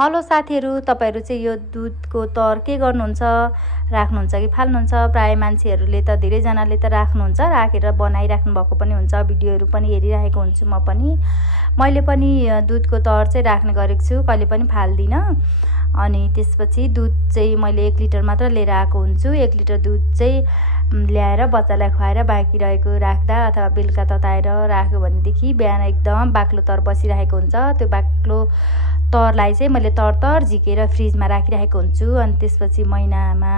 Hello साथीहरू, तपाईहरु चाहिँ यो दुधको तर के गर्नुहुन्छ? राख्नुहुन्छ कि फाल्नुहुन्छ? प्राय मान्छेहरूले त धेरैजनाले त राख्नुहुन्छ, राखेर बनाइराख्नु भएको पनि हुन्छ। भिडियोहरू पनि हेरिरहेको हुन्छु म पनि। मैले पनि दुधको तर चाहिँ राख्ने गरेको छु, कहिले पनि फाल्दिन। अनि त्यसपछि दुध चाहिँ मैले 1 लिटर मात्र लिएर आएको हुन्छु। 1 लिटर दुध चाहिँ ल्याएर बच्चालाई खुवाएर बाँकी रहेको राख्दा अथवा बेलुका तताएर राख्यो भनेदेखि बिहान एकदम बाक्लो तर बसिरहेको हुन्छ। त्यो बाक्लो तरलाई चाहिँ मैले तर झिकेर फ्रिजमा राखिरहेको हुन्छु। अनि त्यसपछि महिनामा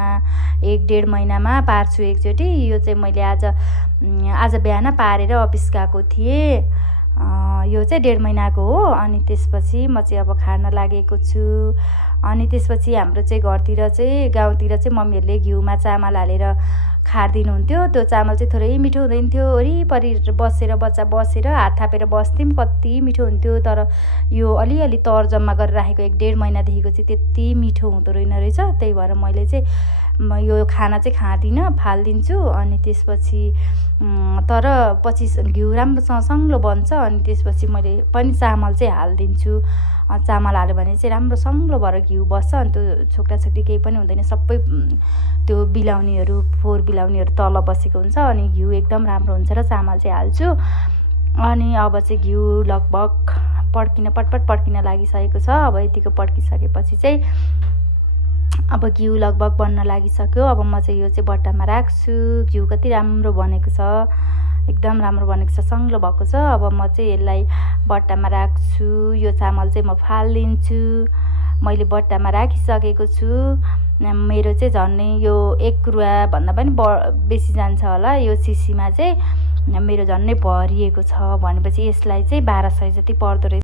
1-1.5 महिनामा पार्छु एकचोटि। यो चाहिँ मैले आज बिहान पारेर अफिस गएको थिएँ। यो चाहिँ 1.5 महिनाको हो। अनि त्यसपछि म चाहिँ अब खान लागेको छु। अनि त्यसपछि हाम्रो चाहिँ घरतिर चाहिँ गाउँतिर चाहिँ मम्मीहरूले घिउमा चामल हालेर खारिदिनुहुन्थ्यो। त्यो चामल चाहिँ थोरै मिठो हुँदैन थियो। वरिपरि बच्चा बसेर हात थापेर बस्थ्यौँ, कति मिठो हुन्थ्यो। तर यो अलिअलि तर जम्मा गरेर राखेको 1-1.5 महिनादेखिको चाहिँ त्यति मिठो हुँदो रहेछ। त्यही भएर मैले चाहिँ यो खाना चाहिँ खाँदिनँ, फालिदिन्छु। अनि त्यसपछि तर पछि घिउ राम्रोसँग सङ्लो बन्छ। अनि त्यसपछि मैले पनि चामल चाहिँ हालिदिन्छु। चामल हाल्यो भने चाहिँ राम्रो सङ्लो भएर घिउ बस्छ। अनि त्यो छोक्रा-छोक्री केही पनि हुँदैन। सबै त्यो बिलाउनीहरू, फोहोर बिलाउनीहरू तल बसेको हुन्छ। अनि घिउ एकदम राम्रो हुन्छ र चामल चाहिँ हाल्छु। अनि अब चाहिँ घिउ लगभग पटपट पड्किन लागिसकेको छ। अब यतिको पड्किसकेपछि चाहिँ अब घिउ लगभग बन्न लागिसक्यो। अब म चाहिँ यो चाहिँ बट्टामा राख्छु। घिउ कति राम्रो बनेको छ, एकदम राम्रो बनेको छ, सङ्लो भएको छ। अब म चाहिँ यसलाई बट्टामा राख्छु। यो चामल चाहिँ म फालिदिन्छु। मैले बट्टामा राखिसकेको छु। मेरो चाहिँ झन्नै यो 1 रुवा भन्दा पनि बेसी जान्छ होला। यो सिसीमा चाहिँ मेरो झन्नै भरिएको छ। भनेपछि यसलाई चाहिँ 1200 जति पर्दो रहेछ।